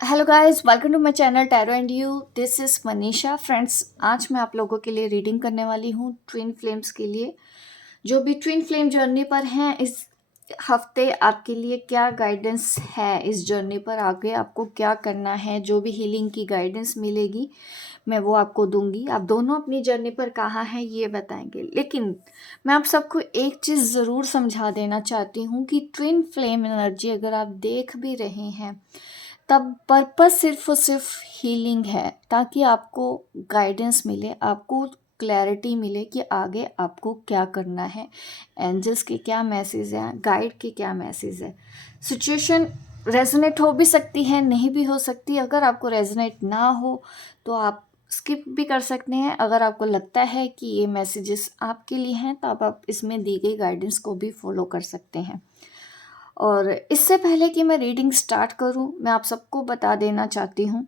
Hello guys, welcome to my channel tarot and you. This is Manisha. Friends, आज मैं आप लोगों के लिए रीडिंग करने वाली हूँ ट्विन फ्लेम्स के लिए। जो भी ट्विन फ्लेम जर्नी पर हैं, इस हफ्ते आपके लिए क्या गाइडेंस है, इस जर्नी पर आगे आपको क्या करना है, जो भी हीलिंग की गाइडेंस मिलेगी मैं वो आपको दूंगी। आप दोनों अपनी जर्नी पर कहाँ हैं ये बताएंगे, लेकिन मैं आप सबको एक चीज़ ज़रूर समझा देना चाहती हूँ कि ट्विन फ्लेम एनर्जी अगर आप देख भी रहे हैं तब पर्पस सिर्फ और सिर्फ हीलिंग है, ताकि आपको गाइडेंस मिले, आपको क्लैरिटी मिले कि आगे आपको क्या करना है, एंजल्स के क्या मैसेज हैं, गाइड के क्या मैसेज है। सिचुएशन रेजोनेट हो भी सकती है, नहीं भी हो सकती। अगर आपको रेजोनेट ना हो तो आप स्किप भी कर सकते हैं। अगर आपको लगता है कि ये मैसेजेस आपके लिए हैं तो आप इसमें दी गई गाइडेंस को भी फॉलो कर सकते हैं। और इससे पहले कि मैं रीडिंग स्टार्ट करूं, मैं आप सबको बता देना चाहती हूं,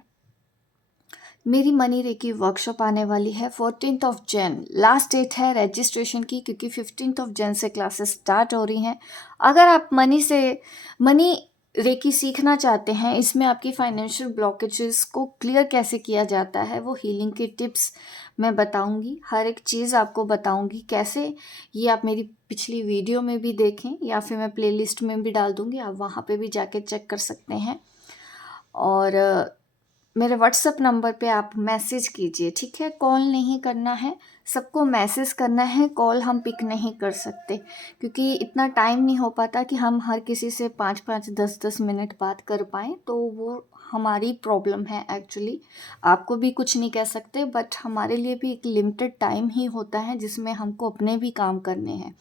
मेरी मनी रेकी वर्कशॉप आने वाली है 14th of Jan. Last date है रजिस्ट्रेशन की, क्योंकि 15th ऑफ जैन से क्लासेस स्टार्ट हो रही हैं। अगर आप मनी रेकी सीखना चाहते हैं, इसमें आपकी फाइनेंशियल ब्लॉकेजेस को क्लियर कैसे किया जाता है, वो हीलिंग के टिप्स मैं बताऊंगी। हर एक चीज़ आपको बताऊंगी कैसे। ये आप मेरी पिछली वीडियो में भी देखें या फिर मैं प्लेलिस्ट में भी डाल दूंगी, आप वहाँ पे भी जाके चेक कर सकते हैं। और मेरे व्हाट्सएप नंबर पे आप मैसेज कीजिए, ठीक है? कॉल नहीं करना है, सबको मैसेज करना है। कॉल हम पिक नहीं कर सकते, क्योंकि इतना टाइम नहीं हो पाता कि हम हर किसी से 5-5 10-10 मिनट बात कर पाएँ, तो वो हमारी प्रॉब्लम है एक्चुअली। आपको भी कुछ नहीं कह सकते, बट हमारे लिए भी एक लिमिटेड टाइम ही होता है जिसमें हमको अपने भी काम करने हैं।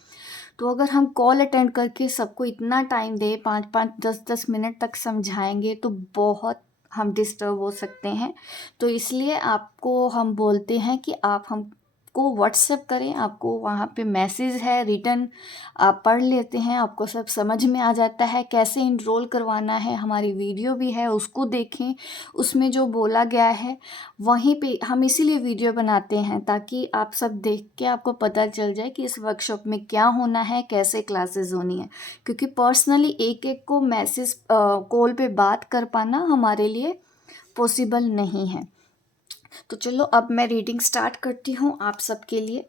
तो अगर हम कॉल अटेंड करके सबको इतना टाइम दें, 5-5 10-10 मिनट तक समझाएंगे, तो बहुत हम डिस्टर्ब हो सकते हैं। तो इसलिए आपको हम बोलते हैं कि आप हमको व्हाट्सएप करें। आपको वहाँ पे मैसेज है रिटन, आप पढ़ लेते हैं, आपको सब समझ में आ जाता है कैसे इनरोल करवाना है। हमारी वीडियो भी है, उसको देखें। उसमें जो बोला गया है वहीं पे हम इसीलिए वीडियो बनाते हैं, ताकि आप सब देख के आपको पता चल जाए कि इस वर्कशॉप में क्या होना है, कैसे क्लासेस होनी है। क्योंकि पर्सनली एक एक को मैसेज कॉल पे बात कर पाना हमारे लिए पॉसिबल नहीं है। तो चलो अब मैं रीडिंग स्टार्ट करती हूँ आप सबके लिए।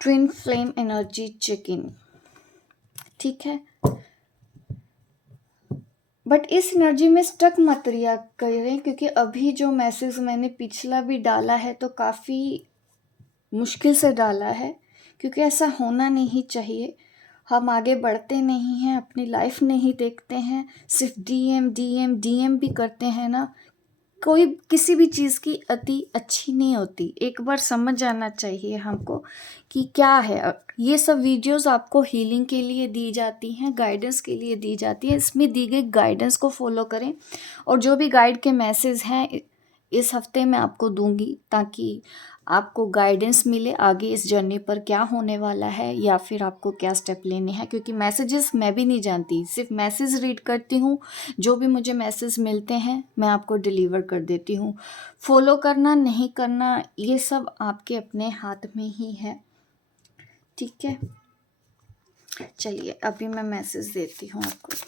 Twin flame energy check in, ठीक है? बट इस एनर्जी में स्टक मत रिया करें, क्योंकि अभी जो मैसेज मैंने पिछला भी डाला है तो काफ़ी मुश्किल से डाला है, क्योंकि ऐसा होना नहीं चाहिए। हम आगे बढ़ते नहीं हैं, अपनी लाइफ नहीं देखते हैं, सिर्फ डीएम डीएम डीएम भी करते हैं ना। कोई किसी भी चीज़ की अति अच्छी नहीं होती। एक बार समझ जाना चाहिए हमको कि क्या है। ये सब वीडियोस आपको हीलिंग के लिए दी जाती हैं, गाइडेंस के लिए दी जाती है। इसमें दी गई गाइडेंस को फॉलो करें, और जो भी गाइड के मैसेज हैं इस हफ्ते मैं आपको दूंगी, ताकि आपको गाइडेंस मिले आगे इस जर्नी पर क्या होने वाला है या फिर आपको क्या स्टेप लेने हैं। क्योंकि मैसेजेस मैं भी नहीं जानती, सिर्फ मैसेज रीड करती हूँ। जो भी मुझे मैसेज मिलते हैं मैं आपको डिलीवर कर देती हूँ। फॉलो करना नहीं करना ये सब आपके अपने हाथ में ही है, ठीक है? चलिए अभी मैं मैसेज देती हूँ आपको।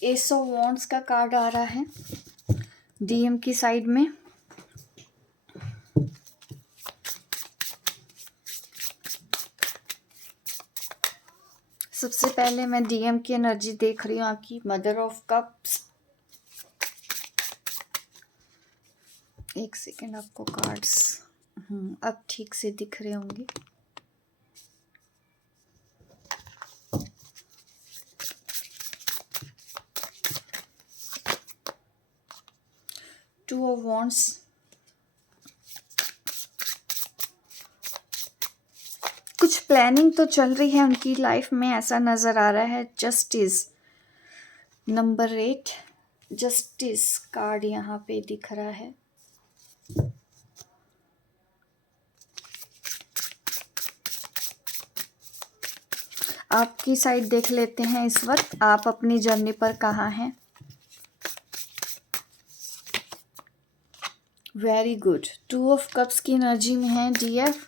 एस ऑफ वॉन्ड्स का कार्ड आ रहा है डीएम की साइड में। सबसे पहले मैं डीएम की एनर्जी देख रही हूँ, आपकी मदर ऑफ कप्स। एक सेकेंड, आपको कार्ड्स अब ठीक से दिख रहे होंगे। टू ऑफ वॉन्ड्स, कुछ प्लानिंग तो चल रही है उनकी लाइफ में, ऐसा नज़र आ रहा है। जस्टिस नंबर 8, जस्टिस कार्ड यहाँ पे दिख रहा है। आपकी साइड देख लेते हैं, इस वक्त आप अपनी जर्नी पर कहाँ हैं। Very good. 2 ऑफ कप्स की एनर्जी में है डीएफ।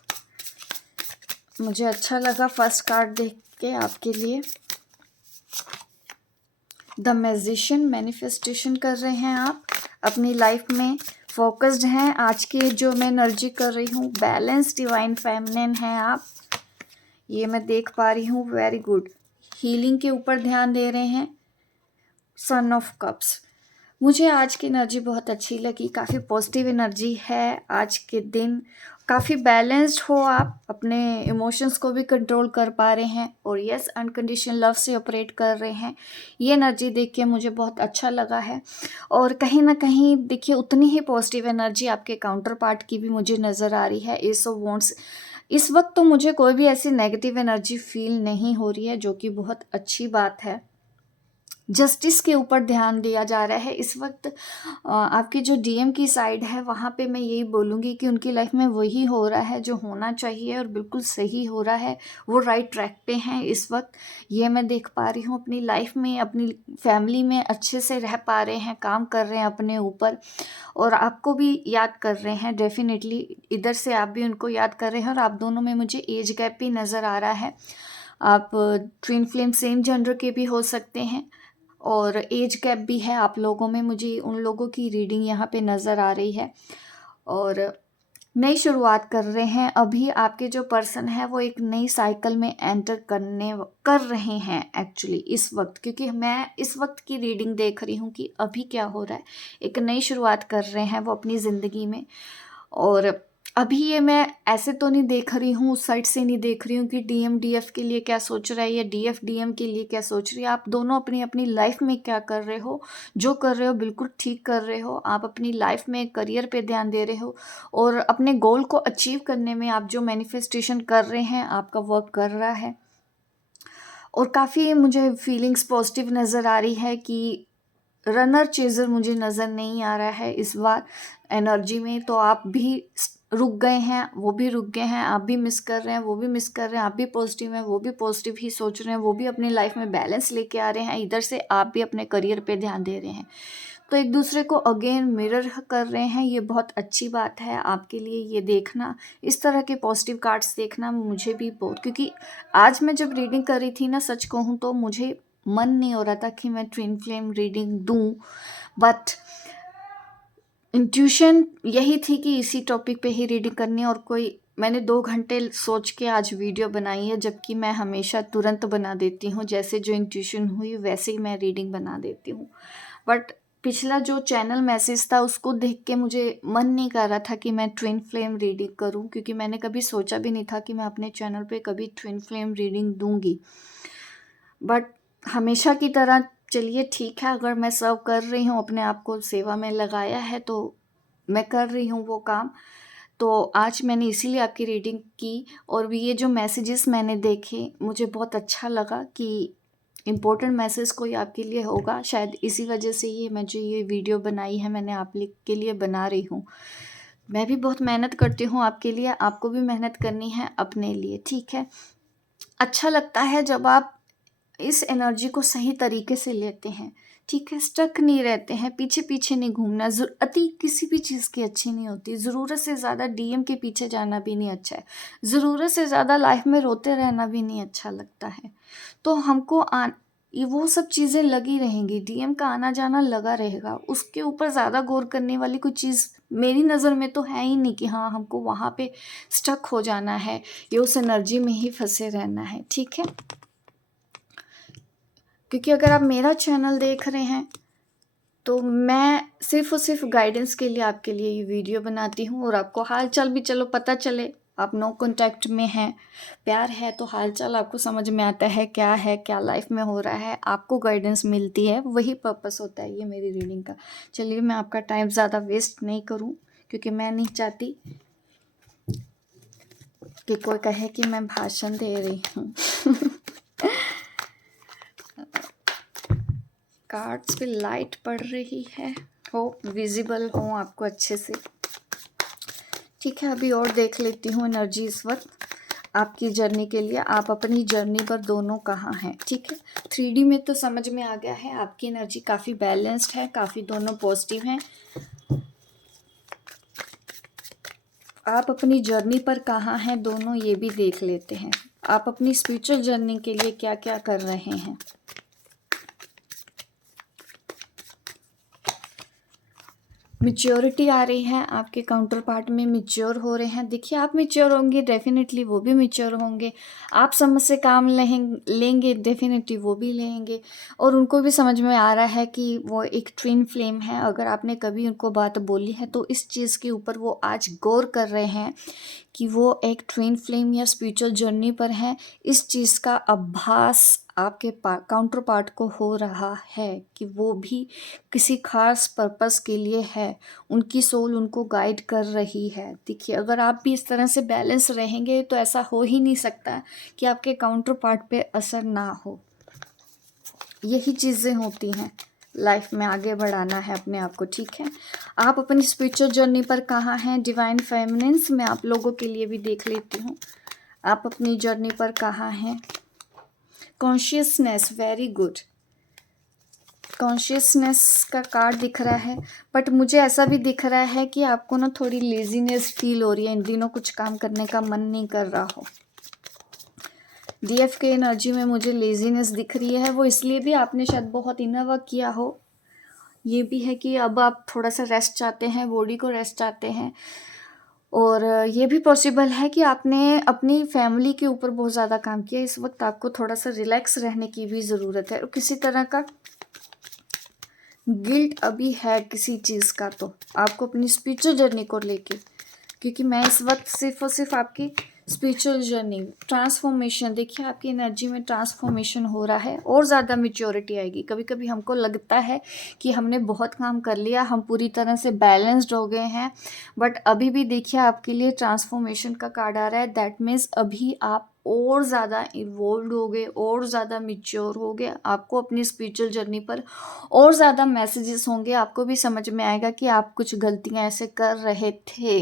मुझे अच्छा लगा फर्स्ट कार्ड देख के आपके लिए। द मैजिशियन, मैनिफेस्टेशन कर रहे हैं आप अपनी लाइफ में, फोकस्ड हैं। आज की जो मैं एनर्जी कर रही हूँ, बैलेंस, डिवाइन फेमिनिन है आप, ये मैं देख पा रही हूँ। Very good. हीलिंग के ऊपर ध्यान दे रहे हैं। सन ऑफ कप्स, मुझे आज की एनर्जी बहुत अच्छी लगी। काफ़ी पॉजिटिव एनर्जी है आज के दिन। काफ़ी बैलेंस्ड हो आप, अपने इमोशंस को भी कंट्रोल कर पा रहे हैं और यस, अनकंडीशनल लव से ऑपरेट कर रहे हैं। ये एनर्जी देख के मुझे बहुत अच्छा लगा है। और कहीं ना कहीं देखिए, उतनी ही पॉजिटिव एनर्जी आपके काउंटर पार्ट की भी मुझे नज़र आ रही है। एस ऑफ वॉन्ड्स, इस वक्त तो मुझे कोई भी ऐसी नेगेटिव एनर्जी फील नहीं हो रही है, जो कि बहुत अच्छी बात है। जस्टिस के ऊपर ध्यान दिया जा रहा है इस वक्त। आपकी जो डीएम की साइड है, वहाँ पे मैं यही बोलूँगी कि उनकी लाइफ में वही हो रहा है जो होना चाहिए और बिल्कुल सही हो रहा है। वो राइट ट्रैक पे हैं इस वक्त। ये मैं देख पा रही हूँ। अपनी लाइफ में, अपनी फैमिली में अच्छे से रह पा रहे हैं, काम कर रहे हैं अपने ऊपर, और आपको भी याद कर रहे हैं डेफिनेटली। इधर से आप भी उनको याद कर रहे हैं। और आप दोनों में मुझे एज गैप भी नज़र आ रहा है। आप ट्विन फ्लेम, सेम जेंडर के भी हो सकते हैं, और एज गैप भी है आप लोगों में। मुझे उन लोगों की रीडिंग यहाँ पे नज़र आ रही है। और नई शुरुआत कर रहे हैं। अभी आपके जो पर्सन है वो एक नई साइकिल में एंटर कर रहे हैं एक्चुअली इस वक्त, क्योंकि मैं इस वक्त की रीडिंग देख रही हूँ कि अभी क्या हो रहा है। एक नई शुरुआत कर रहे हैं वो अपनी ज़िंदगी में। और अभी ये मैं ऐसे तो नहीं देख रही हूँ, उस साइड से नहीं देख रही हूँ कि डीएम डीएफ के लिए क्या सोच रहा है या डीएफ डीएम के लिए क्या सोच रही है। आप दोनों अपनी अपनी लाइफ में क्या कर रहे हो, जो कर रहे हो बिल्कुल ठीक कर रहे हो। आप अपनी लाइफ में करियर पे ध्यान दे रहे हो, और अपने गोल को अचीव करने में आप जो मैनिफेस्टेशन कर रहे हैं, आपका वर्क कर रहा है। और काफ़ी मुझे फीलिंग्स पॉजिटिव नज़र आ रही है कि रनर चेजर मुझे नज़र नहीं आ रहा है इस बार एनर्जी में। तो आप भी रुक गए हैं, वो भी रुक गए हैं, आप भी मिस कर रहे हैं, वो भी मिस कर रहे हैं। आप भी पॉजिटिव हैं, वो भी पॉजिटिव ही सोच रहे हैं, वो भी अपनी लाइफ में बैलेंस लेके आ रहे हैं। इधर से आप भी अपने करियर पे ध्यान दे रहे हैं। तो एक दूसरे को अगेन मिरर कर रहे हैं। ये बहुत अच्छी बात है आपके लिए। ये देखना, इस तरह के पॉजिटिव कार्ड्स देखना मुझे भी बहुत, क्योंकि आज मैं जब रीडिंग कर रही थी ना, सच कहूँ तो मुझे मन नहीं हो रहा था कि मैं ट्विन फ्लेम रीडिंग दूं, बट इंट्यूशन यही थी कि इसी टॉपिक पे ही रीडिंग करनी है। और कोई, मैंने 2 घंटे सोच के आज वीडियो बनाई है, जबकि मैं हमेशा तुरंत बना देती हूँ। जैसे जो इंट्यूशन हुई वैसे ही मैं रीडिंग बना देती हूँ। बट पिछला जो चैनल मैसेज था उसको देख के मुझे मन नहीं कर रहा था कि मैं ट्विन फ्लेम रीडिंग करूँ, क्योंकि मैंने कभी सोचा भी नहीं था कि मैं अपने चैनल पे कभी ट्विन फ्लेम रीडिंग दूंगी। बट हमेशा की तरह चलिए ठीक है, अगर मैं सर्व कर रही हूँ, अपने आप को सेवा में लगाया है, तो मैं कर रही हूँ वो काम। तो आज मैंने इसीलिए आपकी रीडिंग की। और भी ये जो मैसेजेस मैंने देखे, मुझे बहुत अच्छा लगा कि इम्पोर्टेंट मैसेज कोई आपके लिए होगा। शायद इसी वजह से ही मैं जो ये वीडियो बनाई है, मैंने आप के लिए बना रही हूँ। मैं भी बहुत मेहनत करती हूँ आपके लिए, आपको भी मेहनत करनी है अपने लिए, ठीक है। अच्छा लगता है जब आप इस एनर्जी को सही तरीके से लेते हैं, ठीक है। स्टक नहीं रहते हैं, पीछे पीछे नहीं घूमना। अति किसी भी चीज़ की अच्छी नहीं होती। ज़रूरत से ज़्यादा डीएम के पीछे जाना भी नहीं अच्छा है। ज़रूरत से ज़्यादा लाइफ में रोते रहना भी नहीं अच्छा लगता है। तो हमको ये वो सब चीज़ें लगी रहेंगी, डीएम का आना जाना लगा रहेगा। उसके ऊपर ज़्यादा गौर करने वाली कोई चीज़ मेरी नज़र में तो है ही नहीं कि हाँ हमको वहाँ पे स्टक हो जाना है या उस एनर्जी में ही फंसे रहना है, ठीक है। क्योंकि अगर आप मेरा चैनल देख रहे हैं तो मैं सिर्फ और सिर्फ गाइडेंस के लिए आपके लिए ये वीडियो बनाती हूँ, और आपको हाल चाल भी चलो पता चले। आप नो कांटेक्ट में हैं, प्यार है तो हाल चाल आपको समझ में आता है क्या लाइफ में हो रहा है, आपको गाइडेंस मिलती है। वही पर्पस होता है ये मेरी रीडिंग का। चलिए, मैं आपका टाइम ज़्यादा वेस्ट नहीं करूँ, क्योंकि मैं नहीं चाहती कि कोई कहे कि मैं भाषण दे रही हूँ। कार्ड्स पे लाइट पड़ रही है, होप विजिबल हो आपको अच्छे से, ठीक है। अभी और देख लेती हूँ एनर्जी इस वक्त आपकी जर्नी के लिए। आप अपनी जर्नी पर दोनों कहाँ हैं, ठीक है। 3D में तो समझ में आ गया है, आपकी एनर्जी काफ़ी बैलेंस्ड है, काफ़ी दोनों पॉजिटिव हैं। आप अपनी जर्नी पर कहाँ हैं दोनों, ये भी देख लेते हैं। आप अपनी स्पिरिचुअल जर्नी के लिए क्या क्या कर रहे हैं। मैच्योरिटी आ रही है, आपके काउंटर पार्ट में मैच्योर हो रहे हैं। देखिए आप मैच्योर होंगे, डेफिनेटली वो भी मैच्योर होंगे। आप समझ से काम लेंगे, डेफिनेटली वो भी लेंगे। और उनको भी समझ में आ रहा है कि वो एक ट्विन फ्लेम है। अगर आपने कभी उनको बात बोली है तो इस चीज़ के ऊपर वो आज गौर कर रहे हैं कि वो एक ट्विन फ्लेम या स्पिरिचुअल जर्नी पर हैं। इस चीज़ का आभास आपके काउंटर पार्ट को हो रहा है कि वो भी किसी खास पर्पस के लिए है। उनकी सोल उनको गाइड कर रही है। देखिए अगर आप भी इस तरह से बैलेंस रहेंगे तो ऐसा हो ही नहीं सकता कि आपके काउंटर पार्ट पे असर ना हो। यही चीज़ें होती हैं, लाइफ में आगे बढ़ाना है अपने आप को, ठीक है। आप अपनी स्पिरिचुअल जर्नी पर कहाँ हैं डिवाइन फेमिनिन्स, मैं आप लोगों के लिए भी देख लेती हूँ। आप अपनी जर्नी पर कहाँ हैं। Consciousness, very good. कॉन्शियसनेस का कार्ड दिख रहा है, बट मुझे ऐसा भी दिख रहा है कि आपको ना थोड़ी लेजीनेस फील हो रही है। इन दिनों कुछ काम करने का मन नहीं कर रहा हो। डीएफ के एनर्जी में मुझे लेजीनेस दिख रही है। वो इसलिए भी आपने शायद बहुत इनर वर्क किया हो। ये भी है कि अब आप थोड़ा सा रेस्ट चाहते हैं, बॉडी को रेस्ट चाहते हैं। और ये भी पॉसिबल है कि आपने अपनी फैमिली के ऊपर बहुत ज़्यादा काम किया। इस वक्त आपको थोड़ा सा रिलैक्स रहने की भी ज़रूरत है। और किसी तरह का गिल्ट अभी है किसी चीज़ का, तो आपको अपनी स्पिरिचुअल जर्नी को लेके, क्योंकि मैं इस वक्त सिर्फ और सिर्फ आपकी स्पिरिचुअल जर्नी, ट्रांसफॉर्मेशन, देखिए आपकी एनर्जी में ट्रांसफॉर्मेशन हो रहा है और ज़्यादा मैच्योरिटी आएगी। कभी कभी हमको लगता है कि हमने बहुत काम कर लिया, हम पूरी तरह से बैलेंस्ड हो गए हैं, बट अभी भी देखिए आपके लिए ट्रांसफॉर्मेशन का कार्ड आ रहा है। दैट मीन्स अभी आप और ज़्यादा इवॉल्व हो गए, और ज़्यादा मैच्योर हो गए। आपको अपनी स्पिरिचुअल जर्नी पर और ज़्यादा मैसेजेस होंगे। आपको भी समझ में आएगा कि आप कुछ गलतियाँ ऐसे कर रहे थे।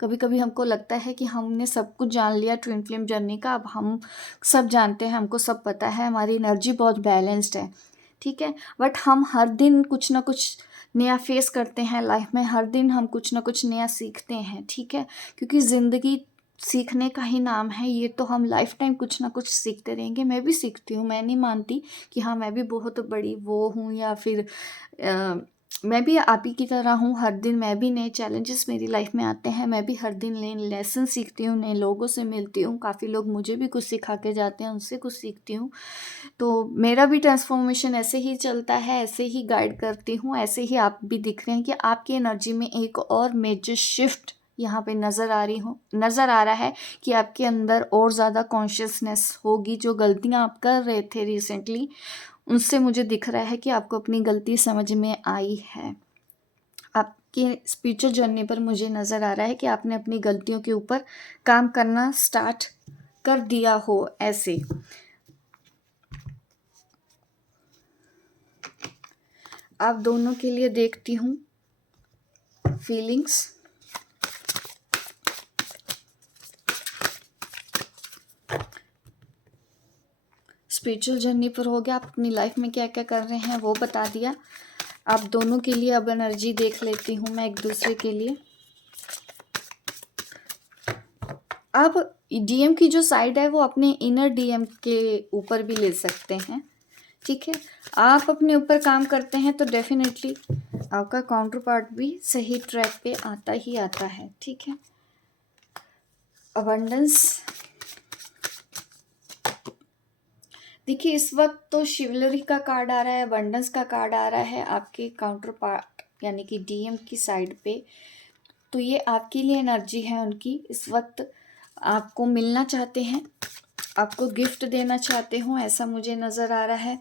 कभी कभी हमको लगता है कि हमने सब कुछ जान लिया ट्विन फ्लेम जर्नी का, अब हम सब जानते हैं, हमको सब पता है, हमारी एनर्जी बहुत बैलेंस्ड है, ठीक है। बट हम हर दिन कुछ ना कुछ नया फेस करते हैं लाइफ में। हर दिन हम कुछ ना कुछ नया सीखते हैं, ठीक है। क्योंकि ज़िंदगी सीखने का ही नाम है। ये तो हम लाइफ टाइम कुछ ना कुछ सीखते रहेंगे। मैं भी सीखती हूँ, मैं नहीं मानती कि हाँ मैं भी बहुत बड़ी वो हूँ या फिर मैं भी आप ही की तरह हूँ। हर दिन मैं भी नए चैलेंजेस मेरी लाइफ में आते हैं। मैं भी हर दिन नए लेसन सीखती हूँ, नए लोगों से मिलती हूँ। काफ़ी लोग मुझे भी कुछ सिखा के जाते हैं, उनसे कुछ सीखती हूँ। तो मेरा भी ट्रांसफॉर्मेशन ऐसे ही चलता है, ऐसे ही गाइड करती हूँ। ऐसे ही आप भी दिख रहे हैं कि आपकी एनर्जी में एक और मेजर शिफ्ट यहाँ पे नज़र आ रहा है कि आपके अंदर और ज़्यादा कॉन्शियसनेस होगी। जो गलतियाँ आप कर रहे थे रिसेंटली, उनसे मुझे दिख रहा है कि आपको अपनी गलती समझ में आई है। आपकी स्पिरिचुअल जर्नी पर मुझे नज़र आ रहा है कि आपने अपनी गलतियों के ऊपर काम करना स्टार्ट कर दिया हो। ऐसे आप दोनों के लिए देखती हूँ फीलिंग्स। स्पिरिचुअल जर्नी पर हो गया, आप अपनी लाइफ में क्या क्या कर रहे हैं वो बता दिया। आप दोनों के लिए अब एनर्जी देख लेती हूँ मैं एक दूसरे के लिए। आप डीएम की जो साइड है वो अपने इनर डीएम के ऊपर भी ले सकते हैं, ठीक है। आप अपने ऊपर काम करते हैं तो डेफिनेटली आपका काउंटर पार्ट भी सही ट्रैक पे आता ही आता है, ठीक है। अबंडेंस, देखिए इस वक्त तो शिवलरी का कार्ड आ रहा है, अबंडेंस का कार्ड आ रहा है आपके काउंटर पार्ट यानी कि डीएम की साइड पे। तो ये आपके लिए एनर्जी है उनकी। इस वक्त आपको मिलना चाहते हैं, आपको गिफ्ट देना चाहते हो, ऐसा मुझे नज़र आ रहा है।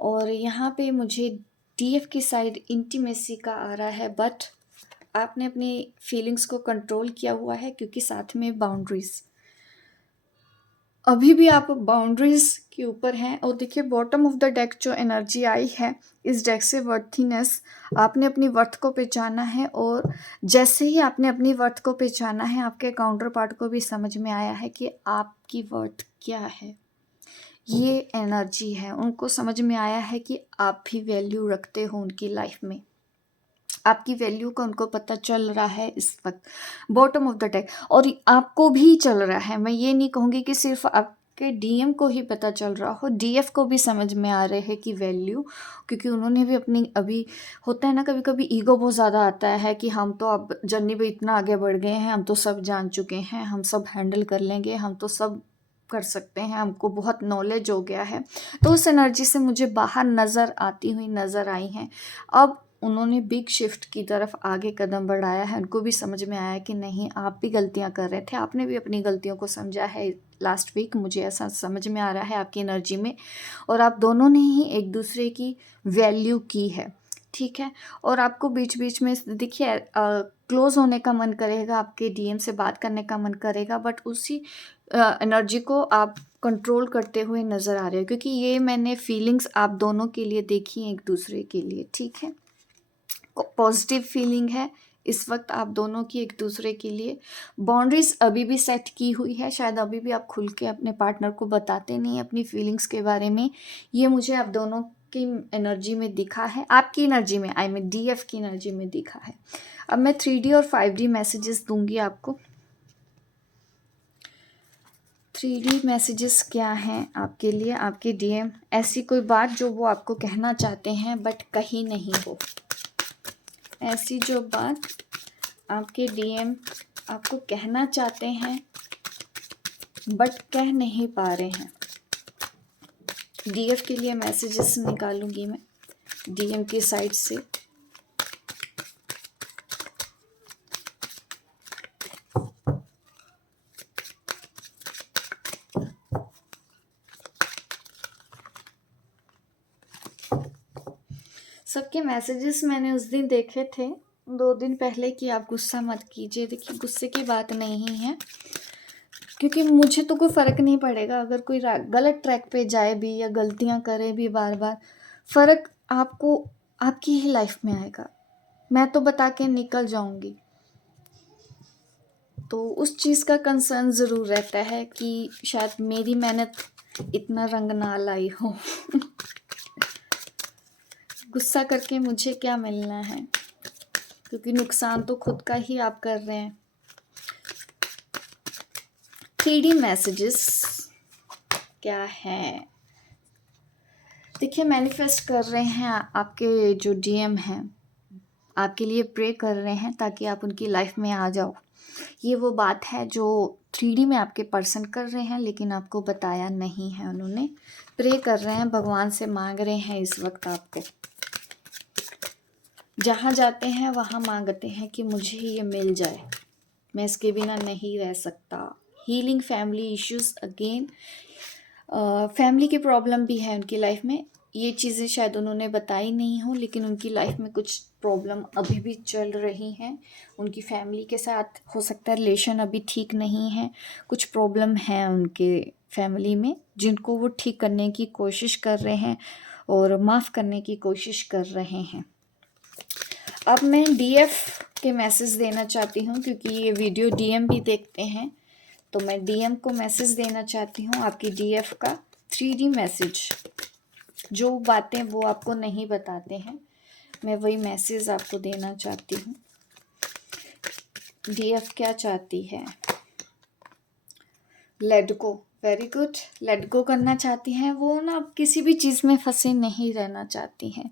और यहाँ पे मुझे डीएफ की साइड इंटीमेसी का आ रहा है, बट आपने अपनी फीलिंग्स को कंट्रोल किया हुआ है क्योंकि साथ में बाउंड्रीज, अभी भी आप बाउंड्रीज के ऊपर हैं। और देखिए बॉटम ऑफ द डेक जो एनर्जी आई है, इस डेक से वर्थीनेस, आपने अपनी वर्थ को पहचाना है। और जैसे ही आपने अपनी वर्थ को पहचाना है, आपके काउंटर पार्ट को भी समझ में आया है कि आपकी वर्थ क्या है। ये एनर्जी है, उनको समझ में आया है कि आप भी वैल्यू रखते हो उनकी लाइफ में। आपकी वैल्यू का उनको पता चल रहा है इस वक्त, बॉटम ऑफ द डेक। और आपको भी चल रहा है, मैं ये नहीं कहूँगी कि सिर्फ आपके डीएम को ही पता चल रहा हो, डीएफ को भी समझ में आ रहे हैं कि वैल्यू, क्योंकि उन्होंने भी अपनी, अभी होता है ना कभी कभी ईगो बहुत ज़्यादा आता है कि हम तो अब जर्नी पे इतना आगे बढ़ गए हैं, हम तो सब जान चुके हैं, हम सब हैंडल कर लेंगे, हम तो सब कर सकते हैं, हमको बहुत नॉलेज हो गया है। तो उस एनर्जी से मुझे बाहर नज़र आती हुई नज़र आई हैं। अब उन्होंने बिग शिफ्ट की तरफ आगे कदम बढ़ाया है, उनको भी समझ में आया कि नहीं, आप भी गलतियां कर रहे थे, आपने भी अपनी गलतियों को समझा है लास्ट वीक, मुझे ऐसा समझ में आ रहा है आपकी एनर्जी में। और आप दोनों ने ही एक दूसरे की वैल्यू की है, ठीक है। और आपको बीच बीच में देखिए क्लोज होने का मन करेगा, आपके डीएम से बात करने का मन करेगा, बट उसी एनर्जी को आप कंट्रोल करते हुए नज़र आ रहे हो, क्योंकि ये मैंने फीलिंग्स आप दोनों के लिए देखी हैं एक दूसरे के लिए, ठीक है। पॉजिटिव फीलिंग है इस वक्त आप दोनों की एक दूसरे के लिए। बाउंड्रीज अभी भी सेट की हुई है, शायद अभी भी आप खुल के अपने पार्टनर को बताते नहीं अपनी फीलिंग्स के बारे में, ये मुझे आप दोनों की एनर्जी में दिखा है, आपकी एनर्जी में, आई मीन डीएफ की एनर्जी में दिखा है। अब मैं 3D और 5D मैसेजेस दूंगी आपको। 3D मैसेजेस क्या हैं आपके लिए, आपके डीएम, ऐसी कोई बात जो वो आपको कहना चाहते हैं बट कहीं नहीं हो, ऐसी जो बात आपके डीएम आपको कहना चाहते हैं बट कह नहीं पा रहे हैं। डीएफ के लिए मैसेजेस निकालूंगी मैं डीएम की साइड से। सबके मैसेजेस मैंने उस दिन देखे थे 2 दिन पहले कि आप गुस्सा मत कीजिए। देखिए गुस्से की बात नहीं है, क्योंकि मुझे तो कोई फ़र्क नहीं पड़ेगा अगर कोई गलत ट्रैक पे जाए भी या गलतियां करे भी बार बार, फ़र्क आपको आपकी ही लाइफ में आएगा, मैं तो बता के निकल जाऊंगी। तो उस चीज़ का कंसर्न ज़रूर रहता है कि शायद मेरी मेहनत इतना रंग ना लाई हो। गुस्सा करके मुझे क्या मिलना है, क्योंकि नुकसान तो खुद का ही आप कर रहे हैं। 3D मैसेजेस क्या है, देखिए मैनिफेस्ट कर रहे हैं आपके जो डीएम हैं, आपके लिए प्रे कर रहे हैं ताकि आप उनकी लाइफ में आ जाओ। ये वो बात है जो 3D में आपके पर्सन कर रहे हैं, लेकिन आपको बताया नहीं है उन्होंने। प्रे कर रहे हैं, भगवान से मांग रहे हैं इस वक्त आपको, जहाँ जाते हैं वहाँ मांगते हैं कि मुझे ये मिल जाए, मैं इसके बिना नहीं रह सकता। Healing family issues again, family की प्रॉब्लम भी है उनकी लाइफ में, ये चीज़ें शायद उन्होंने बताई नहीं हो, लेकिन उनकी लाइफ में कुछ प्रॉब्लम अभी भी चल रही हैं। उनकी फैमिली के साथ हो सकता है रिलेशन अभी ठीक नहीं है, कुछ प्रॉब्लम है उनके फैमिली में जिनको वो ठीक करने की कोशिश कर रहे हैं और माफ़ करने की कोशिश कर रहे हैं। अब मैं डीएफ के मैसेज देना चाहती हूँ, क्योंकि ये वीडियो डीएम भी देखते हैं, तो मैं डीएम को मैसेज देना चाहती हूँ, आपकी डीएफ का 3D मैसेज। जो बातें वो आपको नहीं बताते हैं, मैं वही मैसेज आपको देना चाहती हूँ। डीएफ क्या चाहती है, let go, very good, let go करना चाहती हैं वो ना, अब किसी भी चीज़ में फंसे नहीं रहना चाहती हैं,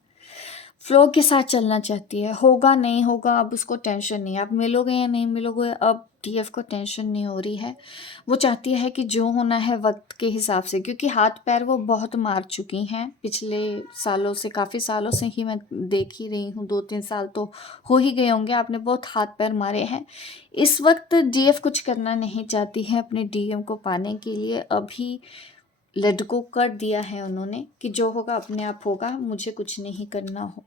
फ्लो के साथ चलना चाहती है। होगा नहीं होगा अब उसको टेंशन नहीं, आप मिलोगे या नहीं मिलोगे अब डीएफ को टेंशन नहीं हो रही है। वो चाहती है कि जो होना है वक्त के हिसाब से, क्योंकि हाथ पैर वो बहुत मार चुकी हैं पिछले सालों से, काफ़ी सालों से ही मैं देख ही रही हूँ, 2-3 साल तो हो ही गए होंगे, आपने बहुत हाथ पैर मारे हैं। इस वक्त डीएफ कुछ करना नहीं चाहती है अपने डीएम को पाने के लिए, अभी लेट गो कर दिया है उन्होंने कि जो होगा अपने आप होगा, मुझे कुछ नहीं करना हो।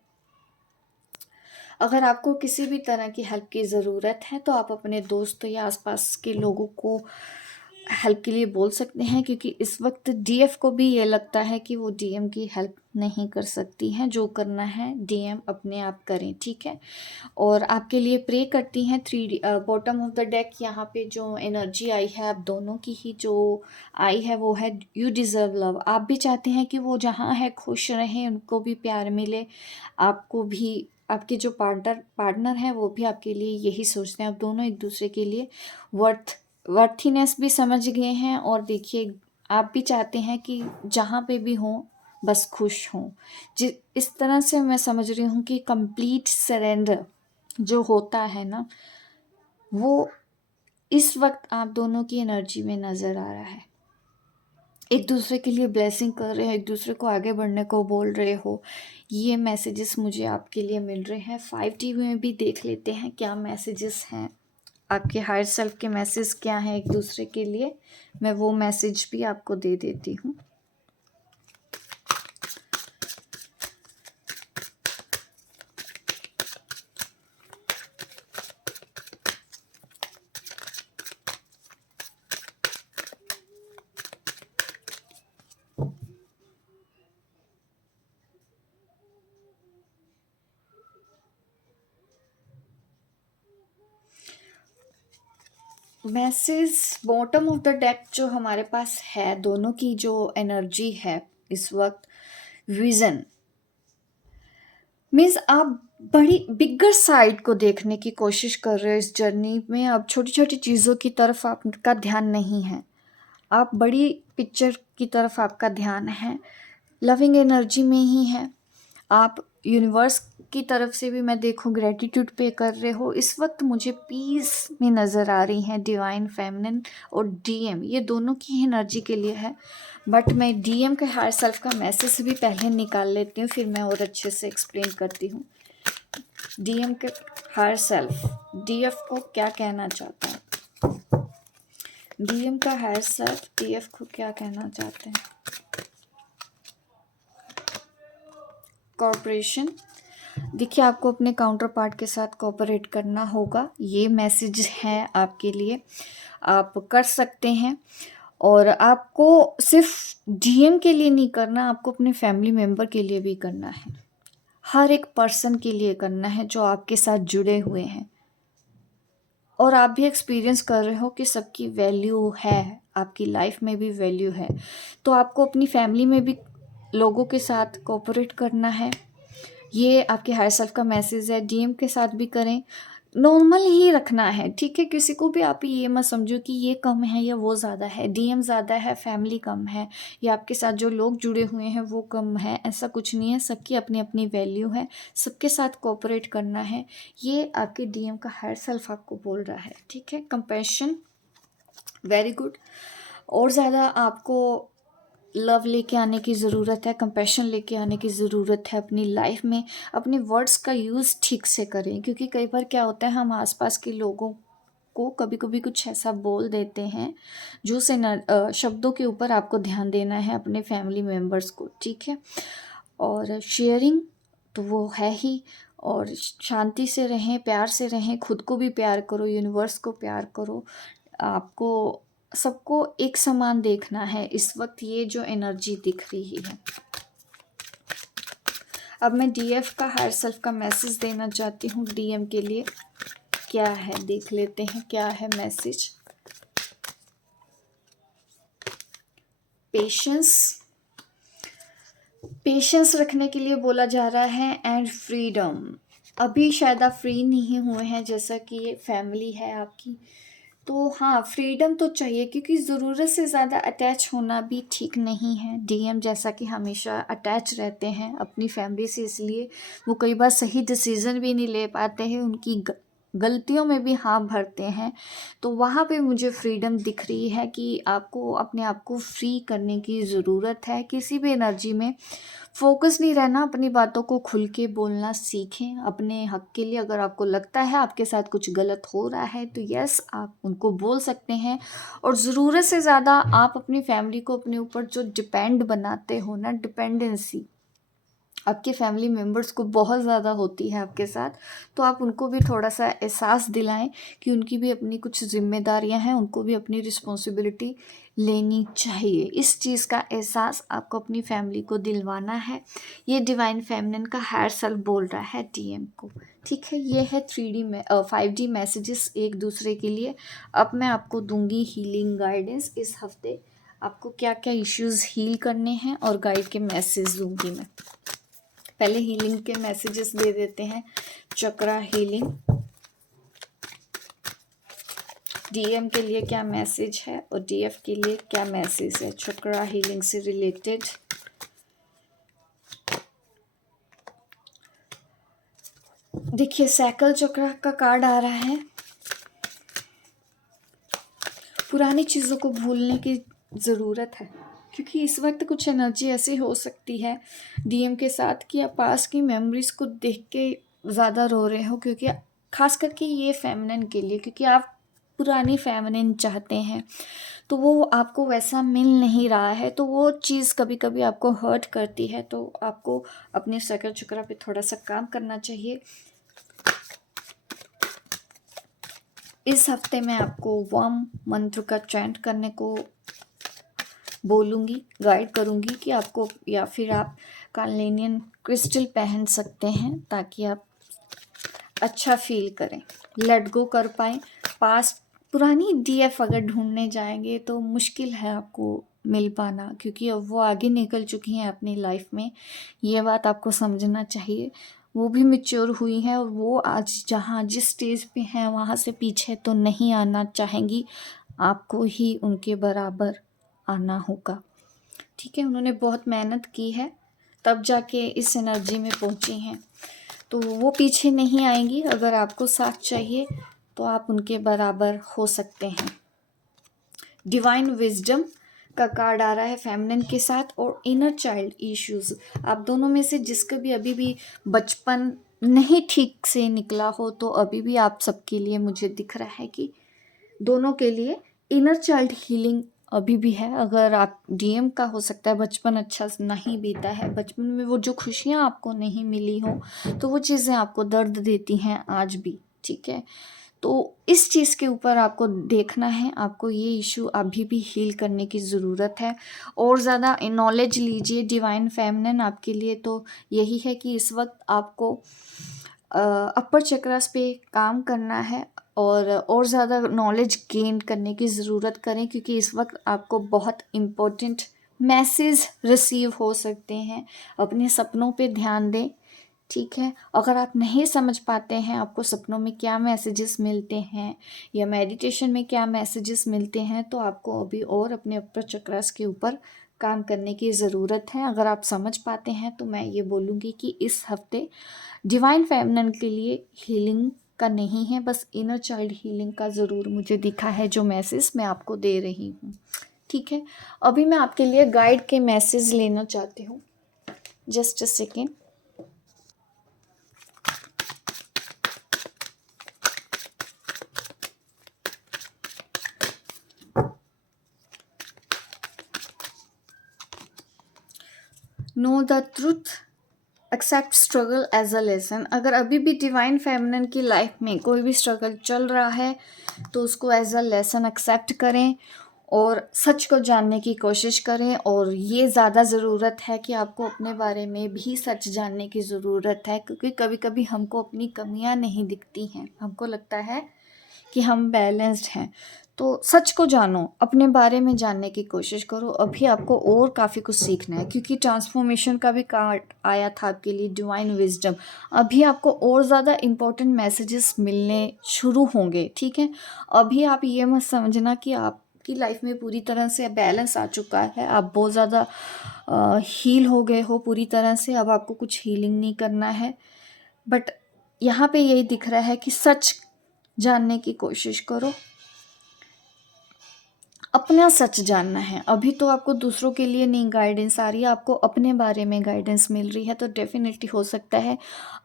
अगर आपको किसी भी तरह की हेल्प की ज़रूरत है तो आप अपने दोस्त या आसपास के लोगों को हेल्प के लिए बोल सकते हैं, क्योंकि इस वक्त डीएफ को भी ये लगता है कि वो डीएम की हेल्प नहीं कर सकती हैं, जो करना है डीएम अपने आप करें, ठीक है। और आपके लिए प्रे करती हैं। 3D bottom of the deck यहाँ पे जो एनर्जी आई है आप दोनों की ही जो आई है वो है यू डिज़र्व लव। आप भी चाहते हैं कि वो जहाँ है खुश रहें, उनको भी प्यार मिले, आपको भी आपके जो पार्टनर हैं वो भी आपके लिए यही सोचते हैं। आप दोनों एक दूसरे के लिए वर्थीनेस भी समझ गए हैं, और देखिए आप भी चाहते हैं कि जहाँ पे भी हों बस खुश हों। इस तरह से मैं समझ रही हूँ कि कंप्लीट सरेंडर जो होता है ना, वो इस वक्त आप दोनों की एनर्जी में नज़र आ रहा है। एक दूसरे के लिए ब्लेसिंग कर रहे हो, एक दूसरे को आगे बढ़ने को बोल रहे हो, ये मैसेजेस मुझे आपके लिए मिल रहे हैं। 5D में भी देख लेते हैं क्या मैसेजेस हैं, आपके हायर सेल्फ के मैसेज क्या हैं एक दूसरे के लिए। मैं वो मैसेज भी आपको दे देती हूँ। Message bottom of the deck जो हमारे पास है, दोनों की जो एनर्जी है इस वक्त, विजन मीन्स आप बड़ी बिगर साइड को देखने की कोशिश कर रहे हो इस जर्नी में। अब छोटी छोटी चीज़ों की तरफ आपका ध्यान नहीं है, आप बड़ी पिक्चर की तरफ आपका ध्यान है। लविंग एनर्जी में ही है आप। यूनिवर्स की तरफ से भी मैं देखूं ग्रेटिट्यूड पे कर रहे हो इस वक्त। मुझे पीस में नज़र आ रही हैं डिवाइन फेमिनिन और डीएम, ये दोनों की एनर्जी के लिए है। बट मैं डीएम के हायर सेल्फ का मैसेज भी पहले निकाल लेती हूँ, फिर मैं और अच्छे से एक्सप्लेन करती हूँ। डीएम के हायर सेल्फ डीएफ को क्या कहना चाहता है, डीएम का हायर सेल्फ डीएफ को क्या कहना चाहते हैं। कॉर्पोरेशन, देखिए आपको अपने काउंटर पार्ट के साथ कोऑपरेट करना होगा, ये मैसेज है आपके लिए। आप कर सकते हैं, और आपको सिर्फ डीएम के लिए नहीं करना, आपको अपने फैमिली मेम्बर के लिए भी करना है। हर एक पर्सन के लिए करना है जो आपके साथ जुड़े हुए हैं। और आप भी एक्सपीरियंस कर रहे हो कि सबकी वैल्यू है, आपकी लाइफ में भी वैल्यू है। तो आपको अपनी फैमिली में भी लोगों के साथ कोऑपरेट करना है। ये आपके हायर सेल्फ का मैसेज है। डीएम के साथ भी करें, नॉर्मल ही रखना है, ठीक है। किसी को भी आप ये मत समझो कि ये कम है या वो ज़्यादा है, डीएम ज़्यादा है, फैमिली कम है, या आपके साथ जो लोग जुड़े हुए हैं वो कम है, ऐसा कुछ नहीं है। सबकी अपनी अपनी वैल्यू है, सबके साथ कोऑपरेट करना है। ये आपके डीएम का हायर सेल्फ आपको बोल रहा है, ठीक है। Compassion, very good. और ज़्यादा आपको लव लेके आने की ज़रूरत है, कंपैशन लेके आने की ज़रूरत है अपनी लाइफ में। अपने वर्ड्स का यूज़ ठीक से करें, क्योंकि कई बार क्या होता है, हम आसपास के लोगों को कभी कभी कुछ ऐसा बोल देते हैं जो से शब्दों के ऊपर आपको ध्यान देना है अपने फैमिली मेम्बर्स को, ठीक है। और शेयरिंग तो वो है ही, और शांति से रहें, प्यार से रहें, खुद को भी प्यार करो, यूनिवर्स को प्यार करो। आपको सबको एक समान देखना है इस वक्त, ये जो एनर्जी दिख रही है। अब मैं डीएफ का हायर सेल्फ का मैसेज देना चाहती हूँ डीएम के लिए। क्या है देख लेते हैं, क्या है मैसेज। पेशेंस रखने के लिए बोला जा रहा है, एंड फ्रीडम। अभी शायद आप फ्री नहीं हुए हैं, जैसा कि ये फैमिली है आपकी, तो हाँ फ्रीडम तो चाहिए, क्योंकि ज़रूरत से ज़्यादा अटैच होना भी ठीक नहीं है। डीएम जैसा कि हमेशा अटैच रहते हैं अपनी फैमिली से, इसलिए वो कई बार सही डिसीज़न भी नहीं ले पाते हैं, उनकी गलतियों में भी हाँ भरते हैं। तो वहाँ पे मुझे फ्रीडम दिख रही है कि आपको अपने आप को फ्री करने की ज़रूरत है। किसी भी एनर्जी में फोकस नहीं रहना, अपनी बातों को खुल के बोलना सीखें अपने हक के लिए। अगर आपको लगता है आपके साथ कुछ गलत हो रहा है तो यस आप उनको बोल सकते हैं। और ज़रूरत से ज़्यादा आप अपनी फैमिली को अपने ऊपर जो डिपेंड बनाते हो ना, डिपेंडेंसी आपके फैमिली मेम्बर्स को बहुत ज़्यादा होती है आपके साथ, तो आप उनको भी थोड़ा सा एहसास दिलाएं कि उनकी भी अपनी कुछ जिम्मेदारियां हैं, उनको भी अपनी रिस्पॉन्सिबिलिटी लेनी चाहिए। इस चीज़ का एहसास आपको अपनी फैमिली को दिलवाना है। ये डिवाइन फेमिनिन का हायर सेल्फ बोल रहा है डीएम को, ठीक है। ये है 3D में 5D मैसेजेस एक दूसरे के लिए। अब मैं आपको दूंगी हीलिंग गाइडेंस इस हफ्ते, आपको क्या क्या इश्यूज़ हील करने हैं और गाइड के मैसेज दूंगी मैं। पहले हीलिंग के मैसेजेस दे देते हैं। चक्रा हीलिंग, डीएम के लिए क्या मैसेज है और डीएफ के लिए क्या मैसेज है चक्रा हीलिंग से रिलेटेड। देखिए साइकिल चक्र का कार्ड आ रहा है। पुरानी चीज़ों को भूलने की ज़रूरत है, क्योंकि इस वक्त कुछ एनर्जी ऐसी हो सकती है डीएम के साथ कि आप पास की मेमोरीज को देख के ज़्यादा रो रहे हो, क्योंकि खास करके ये फेमिनिन के लिए, क्योंकि आप पुरानी फेमिनिन चाहते हैं तो वो आपको वैसा मिल नहीं रहा है, तो वो चीज़ कभी कभी आपको हर्ट करती है। तो आपको अपने साइकिल चक्र पे थोड़ा सा काम करना चाहिए। इस हफ्ते मैं आपको वाम मंत्र का चैंट करने को बोलूँगी, गाइड करूँगी कि आपको, या फिर आप कार्नेलियन क्रिस्टल पहन सकते हैं ताकि आप अच्छा फील करें, लेट गो कर पाएँ। पास्ट पुरानी डीएफ अगर ढूंढने जाएंगे तो मुश्किल है आपको मिल पाना, क्योंकि अब वो आगे निकल चुकी हैं अपनी लाइफ में। ये बात आपको समझना चाहिए। वो भी मैच्योर हुई हैं और वो आज जहाँ जिस स्टेज पे हैं वहाँ से पीछे तो नहीं आना चाहेंगी, आपको ही उनके बराबर आना होगा। ठीक है, उन्होंने बहुत मेहनत की है तब जाके इस एनर्जी में पहुँची हैं, तो वो पीछे नहीं आएंगी। अगर आपको साथ चाहिए तो आप उनके बराबर हो सकते हैं। डिवाइन विजडम का कार्ड आ रहा है फेमिनिन के साथ, और इनर चाइल्ड इश्यूज। आप दोनों में से जिसका भी अभी भी बचपन नहीं ठीक से निकला हो, तो अभी भी आप सबके लिए मुझे दिख रहा है कि दोनों के लिए इनर चाइल्ड हीलिंग अभी भी है। अगर आप डीएम का हो सकता है बचपन अच्छा नहीं बीता है, बचपन में वो जो खुशियाँ आपको नहीं मिली हो, तो वो चीज़ें आपको दर्द देती हैं आज भी। ठीक है, तो इस चीज़ के ऊपर आपको देखना है, आपको ये इशू अभी भी हील करने की ज़रूरत है। और ज़्यादा नॉलेज लीजिए डिवाइन फेमिनिन। आपके लिए तो यही है कि इस वक्त आपको अपर चक्रास पे काम करना है और ज़्यादा नॉलेज गेन करने की ज़रूरत करें, क्योंकि इस वक्त आपको बहुत इम्पोर्टेंट मैसेज रिसीव हो सकते हैं। अपने सपनों पे ध्यान दें। ठीक है, अगर आप नहीं समझ पाते हैं आपको सपनों में क्या मैसेजेस मिलते हैं या मेडिटेशन में क्या मैसेजेस मिलते हैं, तो आपको अभी और अपने अपर चक्रास के ऊपर काम करने की ज़रूरत है। अगर आप समझ पाते हैं तो मैं ये बोलूँगी कि इस हफ्ते डिवाइन फेमिनिन के लिए हीलिंग का नहीं है, बस इनर चाइल्ड हीलिंग का ज़रूर मुझे दिखा है, जो मैसेज मैं आपको दे रही हूँ। ठीक है, अभी मैं आपके लिए गाइड के मैसेज लेना चाहती हूँ। Just a second. Know the truth, accept struggle as a lesson. अगर अभी भी डिवाइन फेमिनिन की लाइफ में कोई भी स्ट्रगल चल रहा है तो उसको एज अ लेसन एक्सेप्ट करें और सच को जानने की कोशिश करें। और ये ज़्यादा ज़रूरत है कि आपको अपने बारे में भी सच जानने की ज़रूरत है, क्योंकि कभी कभी हमको अपनी कमियां नहीं दिखती हैं, हमको लगता है कि हम बैलेंस्ड हैं। तो सच को जानो, अपने बारे में जानने की कोशिश करो। अभी आपको और काफ़ी कुछ सीखना है, क्योंकि ट्रांसफॉर्मेशन का भी कार्ड आया था आपके लिए, डिवाइन विजडम। अभी आपको और ज़्यादा इम्पोर्टेंट मैसेजेस मिलने शुरू होंगे। ठीक है, अभी आप ये मत समझना कि आपकी लाइफ में पूरी तरह से बैलेंस आ चुका है, आप बहुत ज़्यादा हील हो गए हो पूरी तरह से, अब आपको कुछ हीलिंग नहीं करना है। बट यहाँ पे यही दिख रहा है कि सच जानने की कोशिश करो, अपना सच जानना है। अभी तो आपको दूसरों के लिए नहीं गाइडेंस आ रही है, आपको अपने बारे में गाइडेंस मिल रही है। तो डेफिनेटली हो सकता है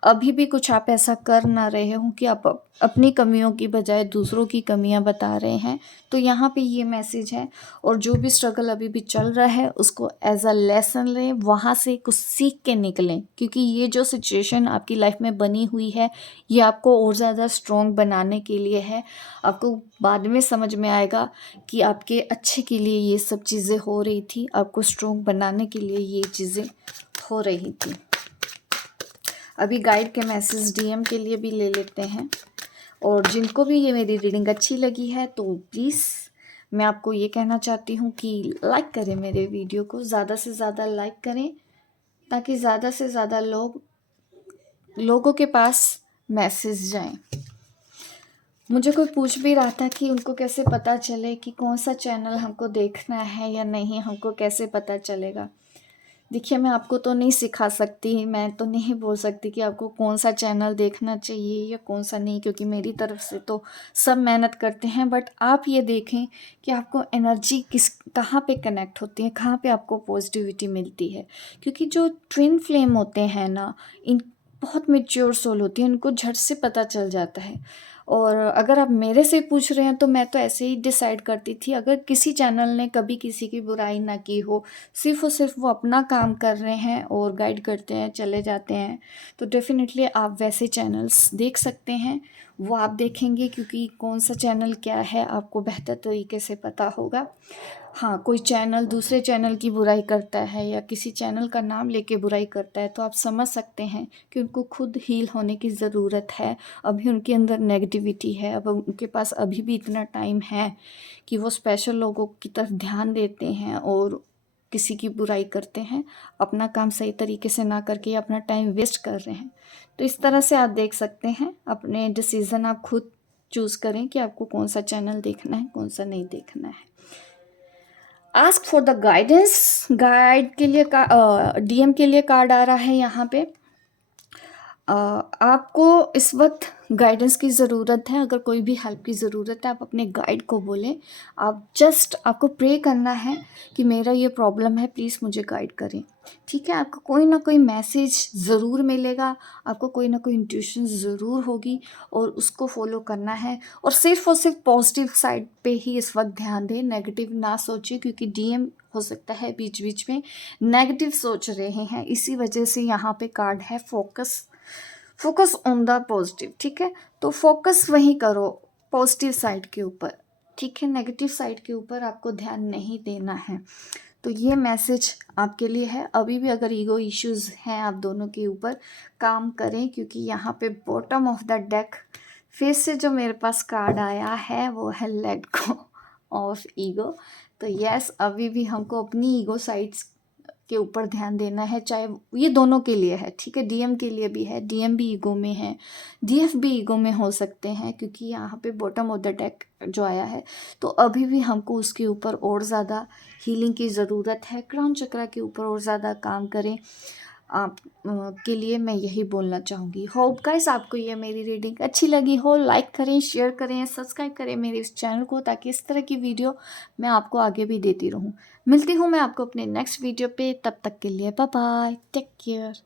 अभी भी कुछ आप ऐसा कर ना रहे हो कि आप अपनी कमियों की बजाय दूसरों की कमियां बता रहे हैं। तो यहाँ पे ये मैसेज है, और जो भी स्ट्रगल अभी भी चल रहा है उसको एज अ लेसन लें, वहाँ से कुछ सीख के निकलें, क्योंकि ये जो सिचुएशन आपकी लाइफ में बनी हुई है ये आपको और ज़्यादा स्ट्रॉन्ग बनाने के लिए है। आपको बाद में समझ में आएगा कि आपके अच्छे के लिए ये सब चीज़ें हो रही थी, आपको स्ट्रॉन्ग बनाने के लिए ये चीज़ें हो रही थी। अभी गाइड के मैसेज डीएम के लिए भी ले लेते हैं। और जिनको भी ये मेरी रीडिंग अच्छी लगी है तो प्लीज़ मैं आपको ये कहना चाहती हूँ कि लाइक करें, मेरे वीडियो को ज़्यादा से ज़्यादा लाइक करें, ताकि ज़्यादा से ज़्यादा लोगों के पास मैसेज जाएं। मुझे कोई पूछ भी रहा था कि उनको कैसे पता चले कि कौन सा चैनल हमको देखना है या नहीं, हमको कैसे पता चलेगा। देखिए, मैं आपको तो नहीं सिखा सकती, मैं तो नहीं बोल सकती कि आपको कौन सा चैनल देखना चाहिए या कौन सा नहीं, क्योंकि मेरी तरफ से तो सब मेहनत करते हैं। बट आप ये देखें कि आपको एनर्जी कहाँ पे कनेक्ट होती है, कहाँ पे आपको पॉजिटिविटी मिलती है। क्योंकि जो ट्विन फ्लेम होते हैं ना, इन बहुत मैच्योर सोल होती है, उनको झट से पता चल जाता है। और अगर आप मेरे से पूछ रहे हैं तो मैं तो ऐसे ही डिसाइड करती थी, अगर किसी चैनल ने कभी किसी की बुराई ना की हो, सिर्फ़ और सिर्फ वो अपना काम कर रहे हैं और गाइड करते हैं, चले जाते हैं, तो डेफ़िनेटली आप वैसे चैनल्स देख सकते हैं। वो आप देखेंगे क्योंकि कौन सा चैनल क्या है आपको बेहतर तरीके से पता होगा। हाँ, कोई चैनल दूसरे चैनल की बुराई करता है या किसी चैनल का नाम लेके बुराई करता है, तो आप समझ सकते हैं कि उनको खुद हील होने की ज़रूरत है। अभी उनके अंदर नेगेटिविटी है, अब उनके पास अभी भी इतना टाइम है कि वो स्पेशल लोगों की तरफ ध्यान देते हैं और किसी की बुराई करते हैं, अपना काम सही तरीके से ना करके अपना टाइम वेस्ट कर रहे हैं। तो इस तरह से आप देख सकते हैं, अपने डिसीज़न आप खुद चूज़ करें कि आपको कौन सा चैनल देखना है, कौन सा नहीं देखना है। Ask for the guidance, guide के लिए डीएम के लिए कार्ड आ रहा है यहाँ पे। आपको इस वक्त गाइडेंस की ज़रूरत है। अगर कोई भी हेल्प की ज़रूरत है, आप अपने गाइड को बोलें। आपको प्रे करना है कि मेरा ये प्रॉब्लम है, प्लीज़ मुझे गाइड करें। ठीक है, आपको कोई ना कोई मैसेज ज़रूर मिलेगा, आपको कोई ना कोई इंट्यूशन ज़रूर होगी और उसको फॉलो करना है। और सिर्फ पॉजिटिव साइड पे ही इस वक्त ध्यान दें, नेगेटिव ना सोचें, क्योंकि डीएम हो सकता है बीच बीच में नेगेटिव सोच रहे हैं। इसी वजह से यहाँ पे कार्ड है फोकस ऑन द पॉजिटिव। ठीक है, तो फोकस वही करो पॉजिटिव साइड के ऊपर। ठीक है, नेगेटिव साइड के ऊपर आपको ध्यान नहीं देना है। तो ये मैसेज आपके लिए है। अभी भी अगर ईगो इश्यूज हैं आप दोनों के ऊपर, काम करें, क्योंकि यहाँ पे बॉटम ऑफ द डेक फिर से जो मेरे पास कार्ड आया है वो है लेट गो ऑफ ईगो। तो यस, अभी भी हमको अपनी ईगो साइड्स के ऊपर ध्यान देना है, चाहे ये दोनों के लिए है। ठीक है, डीएम के लिए भी है, डीएम भी ईगो में है, डीएफ भी ईगो में हो सकते हैं, क्योंकि यहाँ पे बॉटम ऑफ द डेक जो आया है। तो अभी भी हमको उसके ऊपर और ज़्यादा हीलिंग की ज़रूरत है। क्राउन चक्रा के ऊपर और ज़्यादा काम करें। आप के लिए मैं यही बोलना चाहूँगी। होप गाइस आपको ये मेरी रीडिंग अच्छी लगी हो। लाइक करें, शेयर करें, सब्सक्राइब करें मेरे इस चैनल को, ताकि इस तरह की वीडियो मैं आपको आगे भी देती रहूँ। मिलती हूँ मैं आपको अपने नेक्स्ट वीडियो पे, तब तक के लिए बाय बाय, टेक केयर।